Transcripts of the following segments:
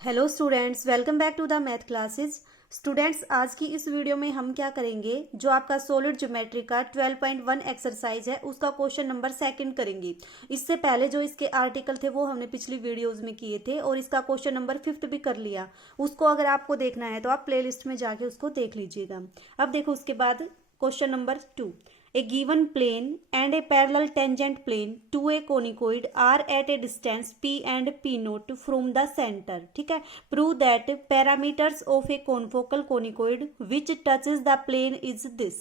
Hello students, welcome back to the math classes. Students, आज की इस वीडियो में हम क्या करेंगे, जो आपका सॉलिड ज्योमेट्री का 12.1 एक्सरसाइज है उसका क्वेश्चन नंबर सेकंड करेंगे। इससे पहले जो इसके आर्टिकल थे वो हमने पिछली वीडियोस में किए थे और इसका क्वेश्चन नंबर 5 भी कर लिया। उसको अगर आपको देखना है तो आप प्लेलिस्ट में जाके उसको देख लीजिएगा। अब देखो उसके बाद question number 2। A given plane and a parallel tangent plane to a conicoid are at a distance p and p naught from the center. ठीक है। Prove that parameters of a confocal conicoid which touches the plane is this.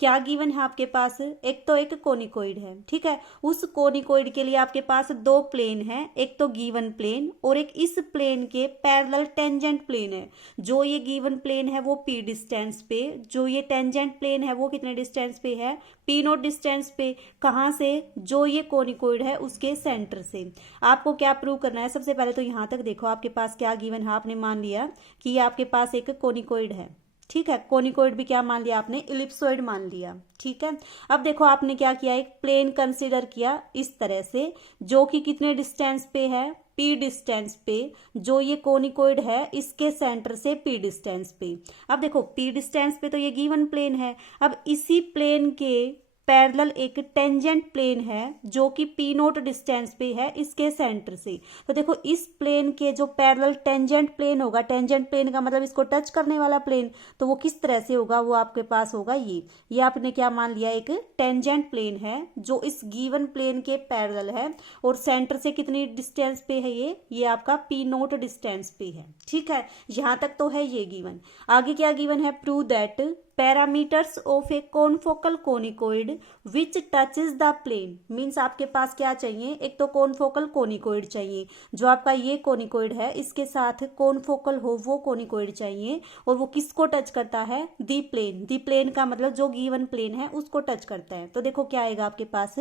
क्या given है आपके पास? एक तो एक कोनिकोइड है, ठीक है। उस कोनिकोइड के लिए आपके पास दो प्लेन है, एक तो गिवन प्लेन और एक इस प्लेन के पैरेलल टेंजेंट प्लेन है। जो ये गिवन प्लेन है वो p डिस्टेंस पे, जो ये टेंजेंट प्लेन है वो कितने डिस्टेंस पे है? पी नोट डिस्टेंस पे। कहाँ से? जो ये कोनिकोइड है उसके सेंटर से। आपको क्या प्रूव करना है? सबसे पहले तो यहाँ तक देखो आपके पास क्या गिवन है। आपने मान लिया कि ये आपके पास एक कोनिकोइड है, ठीक है। कोनिकोइड भी क्या मान लिया आपने? इलिप्सोइड मान लिया, ठीक है। अब देखो आपने क्या किया, एक प्लेन कंसीडर किया इस तरह से, जो कि कितने डिस्टेंस पे है? p डिस्टेंस पे। जो ये कोनिकोइड है इसके सेंटर से p डिस्टेंस पे। अब देखो p डिस्टेंस पे तो ये गिवन प्लेन है। अब इसी प्लेन के पैरेलल एक टेंजेंट प्लेन है जो कि p नोट डिस्टेंस पे है इसके सेंटर से। तो देखो इस प्लेन के जो पैरेलल टेंजेंट प्लेन होगा, टेंजेंट प्लेन का मतलब इसको टच करने वाला प्लेन, तो वो किस तरह से होगा? वो आपके पास होगा ये आपने क्या मान लिया? एक टेंजेंट प्लेन है जो इस गिवन प्लेन के पैरेलल है और सेंटर से कितनी डिस्टेंस पे है? ये आपका p नोट डिस्टेंस पे है, ठीक है। यहां तक तो है ये गिवन। आगे क्या गिवन है? Prove that parameters of a confocal conicoid which touches the plane. Means आपके पास क्या चाहिए? एक तो कॉनफोकल कोनिकोइड चाहिए, जो आपका ये कोनिकोइड है इसके साथ कॉनफोकल हो वो कोनिकोइड चाहिए, और वो किसको टच करता है? दी प्लेन। दी प्लेन का मतलब जो गिवन प्लेन है उसको टच करता है। तो देखो क्या आएगा आपके पास,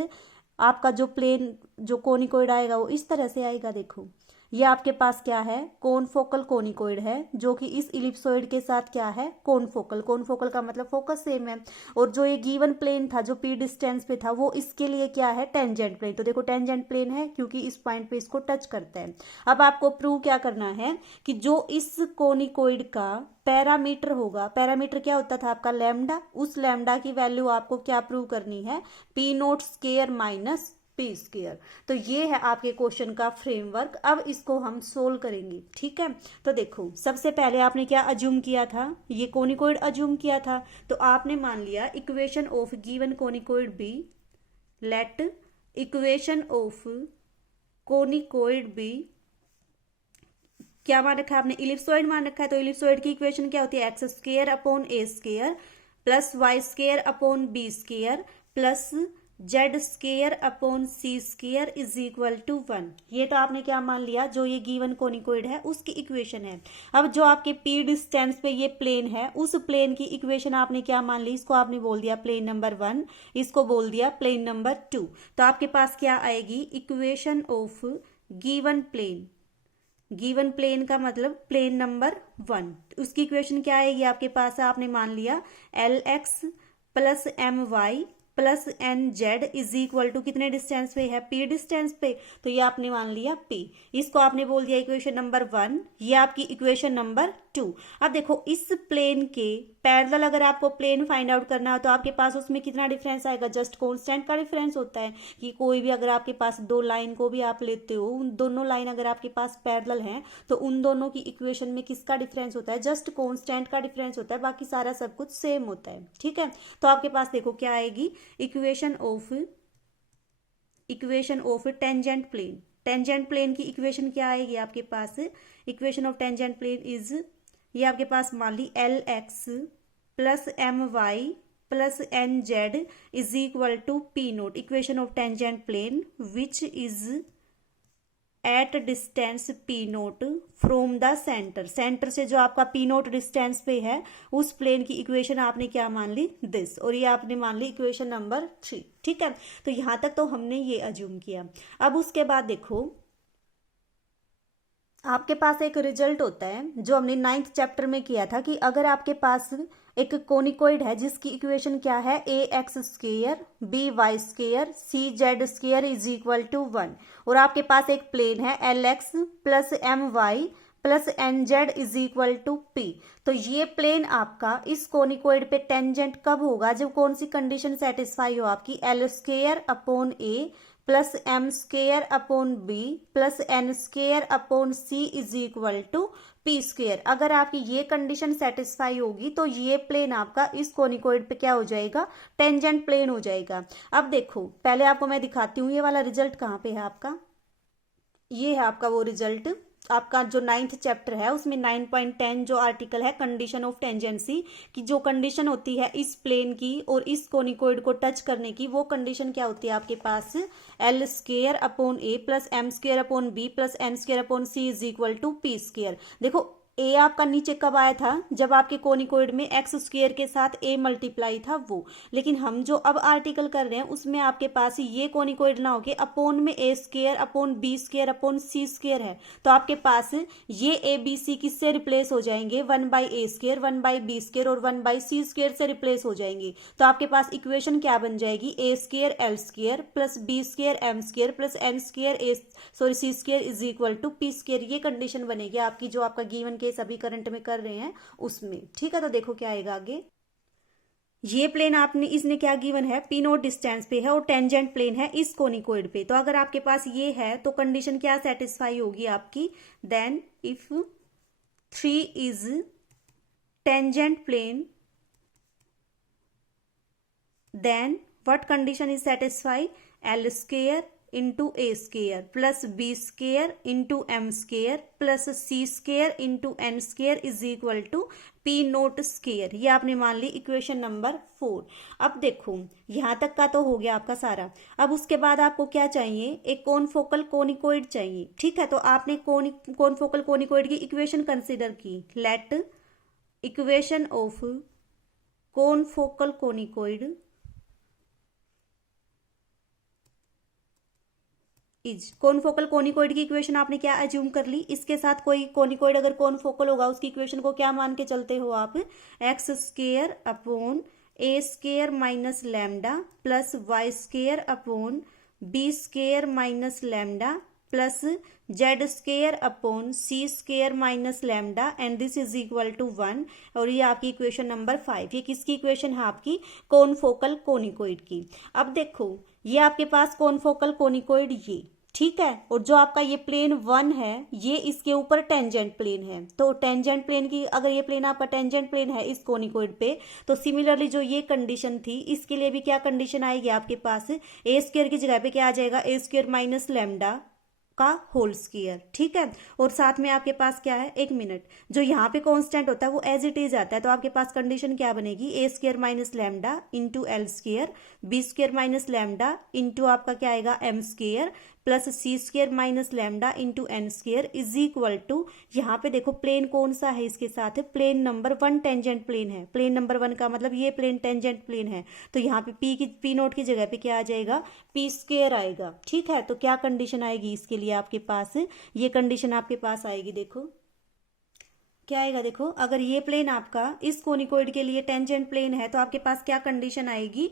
आपका जो प्लेन जो कोनिकोइड आएगा वो इस तरह से आएगा। देखो ये आपके पास क्या है? कोनफोकल कोनिकोइड है जो कि इस इलिप्सोइड के साथ क्या है? कोनफोकल। कोनफोकल का मतलब फोकस सेम है। और जो ये गिवन प्लेन था जो p डिस्टेंस पे था वो इसके लिए क्या है? Tangent plane. तो देखो टेंजेंट प्लेन है क्योंकि इस पॉइंट पे इसको टच करता है। अब आपको प्रूव क्या करना है कि जो इस कोनिकोइड का पैरामीटर होगा, पैरामीटर क्या होता था आपका? लैम्डा। उस लैम्डा की वैल्यू आपको क्या प्रूव करनी है? p note square minus p square. तो ये है आपके क्वेश्चन का फ्रेमवर्क। अब इसको हम सोल्व करेंगे, ठीक है। तो देखो सबसे पहले आपने क्या अज्यूम किया था? ये कोनिकोइड अज्यूम किया था। तो आपने मान लिया equation of given conicoid be, let equation of conicoid be क्या मान रखा है आपने? इलिप्सोइड मान रखा है। तो इलिप्सोइड की इक्वेशन क्या होती है? X square upon A square plus Y square upon B square plus Z square upon C square is equal to 1। ये तो आपने क्या मान लिया? जो ये गिवन कोनिकोइड है उसकी इक्वेशन है। अब जो आपके p डिस्टेंस पे ये प्लेन है उस प्लेन की इक्वेशन आपने क्या मान ली? इसको आपने बोल दिया प्लेन नंबर 1, इसको बोल दिया प्लेन नंबर 2। तो आपके पास क्या आएगी? Equation of given plane. Given plane का मतलब प्लेन नंबर 1, उसकी इक्वेशन क्या आएगी आपके पास? आपने मान लिया LX plus MY plus NZ is equal to कितने डिस्टेंस पे है? p डिस्टेंस पे। तो ये आपने मान लिया p, इसको आपने बोल दिया इक्वेशन नंबर 1, ये आपकी इक्वेशन नंबर 2। अब देखो इस प्लेन के पैरेलल अगर आपको प्लेन फाइंड आउट करना हो तो आपके पास उसमें कितना डिफरेंस आएगा? जस्ट कांस्टेंट का डिफरेंस होता है कि कोई भी अगर आपके पास दो लाइन को भी आप लेते हो, उन दोनों लाइन अगर आपके पास पैरेलल हैं तो उन दोनों की इक्वेशन में किसका डिफरेंस होता है? जस्ट कांस्टेंट का डिफरेंस होता है, बाकी सारा सब कुछ सेम होता है, ठीक है। तो आपके पास देखो क्या आएगी? Equation of tangent plane. Tangent plane की इक्वेशन क्या आएगी आपके पास? Equation of tangent plane is, ये आपके पास मान ली LX plus MY plus NZ is equal to p naught. Equation of tangent plane which is at distance p naught from the centre. Centre से जो आपका p नोट डिस्टेंस पे है उस प्लेन की इक्वेशन आपने क्या मान ली? दिस। और ये आपने मान ली इक्वेशन नंबर 3, ठीक है। तो यहां तक तो हमने ये अज्यूम किया। अब उसके बाद देखो आपके पास एक रिजल्ट होता है जो हमने 9th चैप्टर में किया था कि अगर आपके पास एक कोनिकोइड है जिसकी इक्वेशन क्या है? ax square by square cz square is equal to 1, और आपके पास एक प्लेन है LX plus MY plus N Z is equal to P. तो ये प्लेन आपका इस कोनिकोइड पे टेंजेंट कब होगा, जब कौन सी कंडीशन सेटिस्फाई हो आपकी, L square upon A plus M square upon B plus N square upon C is equal to P square. अगर आपकी ये कंडीशन सेटिस्फाई होगी तो ये प्लेन आपका इस कोनिकोइड पे क्या हो जाएगा, टेंजेंट प्लेन हो जाएगा। अब देखो पहले आपको मैं दिखाती हूँ ये वाला रिजल्ट कहाँ पे है आपका। ये है आपका वो रिजल्ट, आपका जो 9th चैप्टर है उसमें 9.10 जो आर्टिकल है कंडीशन ऑफ टेंजेंसी की, जो कंडीशन होती है इस प्लेन की और इस कोनिकोइड को टच करने की, वो कंडीशन क्या होती है आपके पास, L square upon A plus M square upon B plus N square upon C is equal to P square. देखो ए आपका नीचे कब आया था, जब आपके कोनिकोइड में एक्स स्क्वायर के साथ ए मल्टीप्लाई था वो, लेकिन हम जो अब आर्टिकल कर रहे हैं उसमें आपके पास ये कोनिकोइड ना होके अपोन में A square upon B square upon C square है। तो आपके पास ये ए बी सी किससे रिप्लेस हो जाएंगे, 1/a स्क्वायर 1/b स्क्वायर और 1/c स्क्वायर से रिप्लेस हो जाएंगे। तो आपके पास इक्वेशन क्या बन जाएगी, A square L square plus B square M square plus N square C square is equal to P square. ये कंडीशन बनेगी आपकी जो आपका गिवन सभी करंट में कर रहे हैं उसमें। ठीक है, तो देखो क्या आएगा आगे। ये प्लेन आपने इसने क्या गिवन है, पी नोट डिस्टेंस पे है और टेंजेंट प्लेन है इस कोनिकोइड पे। तो अगर आपके पास ये है तो कंडीशन क्या सेटिस्फाई होगी आपकी, then if 3 is tangent plane then what condition is satisfy, L square into A square plus B square into M square plus C square into N square is equal to P nought square. ये आपने मान ली equation number 4। अब देखो यहां तक का तो हो गया आपका सारा। अब उसके बाद आपको क्या चाहिए, एक कॉनफोकल कोनिकोइड चाहिए। ठीक है, तो आपने कॉनफोकल कोनिकोइड की इक्वेशन कंसिडर की, लेट इक्वेशन ऑफ कॉनफोकल कोनिकोइड इज, कॉनफोकल कोनिकोइड की इक्वेशन आपने क्या अज्यूम कर ली, इसके साथ कोई कोनिकोइड अगर कॉनफोकल होगा उसकी इक्वेशन को क्या मान के चलते हो आप, X square upon A square minus lambda plus Y square upon B square minus lambda plus Z square upon C square minus lambda and this is equal to 1। और ये आपकी इक्वेशन नंबर 5। ये किसकी इक्वेशन है आपकी, कॉनफोकल कोनिकोइड की। अब देखो ये आपके पास कॉनफोकल कोनिकोइड ये, ठीक है, और जो आपका ये प्लेन 1 है ये इसके ऊपर टेंजेंट प्लेन है। तो टेंजेंट प्लेन की, अगर ये प्लेन आपका टेंजेंट प्लेन है इस कोनिकोइड पे, तो सिमिलरली जो ये कंडीशन थी इसके लिए भी क्या कंडीशन आएगी आपके पास, ए स्क्वायर की जगह पे क्या आ जाएगा, ए स्क्वायर माइनस लैम्डा का होल स्क्वायर। ठीक है, और साथ में आपके पास क्या है, एक मिनट, जो यहाँ पे कांस्टेंट होता है वो एज इट इज आता है। तो आपके पास कंडीशन क्या बनेगी, A square minus lambda into L square B square minus lambda into आपका क्या आएगा M square plus C square minus lambda into N square is equal to, यहाँ पे देखो प्लेन कौन सा है इसके साथ, प्लेन नंबर 1 टेंजेंट प्लेन है। प्लेन नंबर 1 का मतलब ये प्लेन टेंजेंट प्लेन है। तो यहाँ पे पी नोट की जगह पे क्या आ जाएगा, पी स्क्वायर आएगा। ठीक है, तो क्या कंडीशन आएगी इसके लिए आपके पास, ये कंडीशन आपके पास आएगी, देखो क्या आएगा, देखो अगर ये प्लेन आपका इस कोनिकोइड के लिए टेंजेंट प्लेन है तो आपके पास क्या कंडीशन आएगी,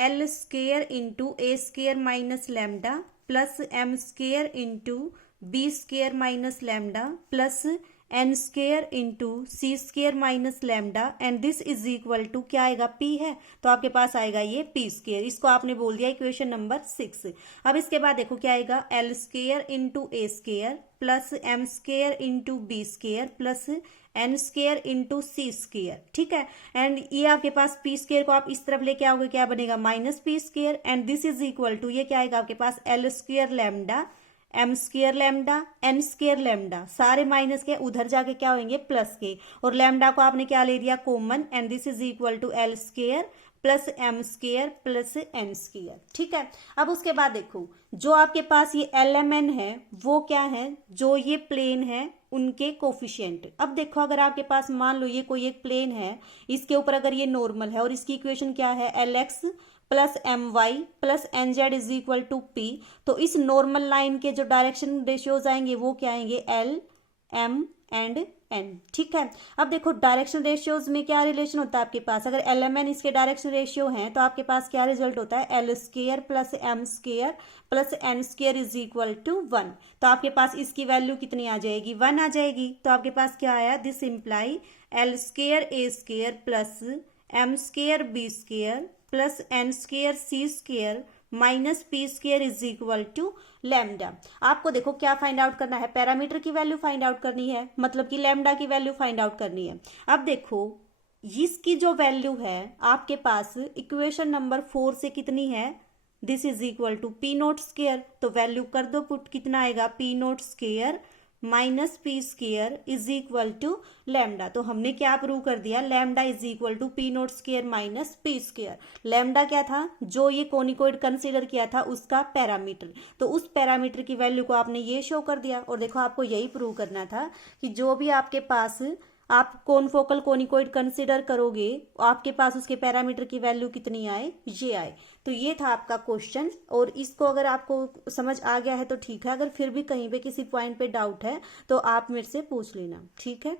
L square into A square minus lambda plus M square into B square minus lambda plus N square into C square minus lambda and this is equal to क्या आएगा, P है, तो आपके पास आएगा ये पी स्क्वायर। इसको आपने बोल दिया इक्वेशन नंबर 6। अब इसके बाद देखो क्या आएगा, L square into A square plus M square into B square plus N square into C square. ठीक है, एंड ये आपके पास पी स्क्वायर को आप इस तरफ लेके आओगे, क्या बनेगा, minus P square and this is equal to, ये क्या आएगा आपके पास, L square lambda M square lambda N square lambda, सारे माइनस के उधर जाके क्या होंगे प्लस के, और लैम्डा को आपने क्या ले लिया common and this is equal to L square plus M square plus N square. ठीक है, अब उसके बाद देखो जो आपके पास ये LMN है वो क्या है, जो ये प्लेन है उनके कोफिशिएंट। अब देखो अगर आपके पास मान लो ये कोई एक प्लेन है, इसके ऊपर अगर ये नॉर्मल है और इसकी इक्वेशन क्या है, LX plus MY plus NZ is equal to P, तो इस नॉर्मल लाइन के जो डायरेक्शन रेशियोज आएंगे वो क्या आएंगे, L M एंड एन। ठीक है, अब देखो डायरेक्शन रेशियोज में क्या रिलेशन होता है आपके पास, अगर एल एम एन इसके डायरेक्शन रेशियो हैं तो आपके पास क्या रिजल्ट होता है, L square plus M square plus N square is equal to 1। तो आपके पास इसकी वैल्यू कितनी आ जाएगी, 1 आ जाएगी। तो आपके पास क्या आया, this imply L square A square plus M square B square plus N square C square minus P square is equal to lambda. आपको देखो क्या फाइंड आउट करना है, पैरामीटर की वैल्यू फाइंड आउट करनी है, मतलब कि लैम्डा की वैल्यू फाइंड आउट करनी है। अब देखो इसकी जो वैल्यू है आपके पास इक्वेशन नंबर 4 से कितनी है, this is equal to P nought square. तो वैल्यू कर दो पुट, कितना आएगा, P nought square minus P square is equal to lambda. तो हमने क्या प्रूव कर दिया, lambda is equal to P nought square minus P square. Lambda क्या था, जो ये कोनिकोइड कंसीडर किया था उसका पैरामीटर, तो उस पैरामीटर की वैल्यू को आपने ये शो कर दिया। और देखो आपको यही प्रूव करना था कि जो भी आपके पास आप कोनफोकल कोनिकोइड कंसीडर करोगे आपके पास उसके पैरामीटर की वैल्यू कितनी आए, ये आए। तो ये था आपका क्वेश्चन, और इसको अगर आपको समझ आ गया है तो ठीक है, अगर फिर भी कहीं पे किसी पॉइंट पे डाउट है तो आप मेरे से पूछ लेना। ठीक है।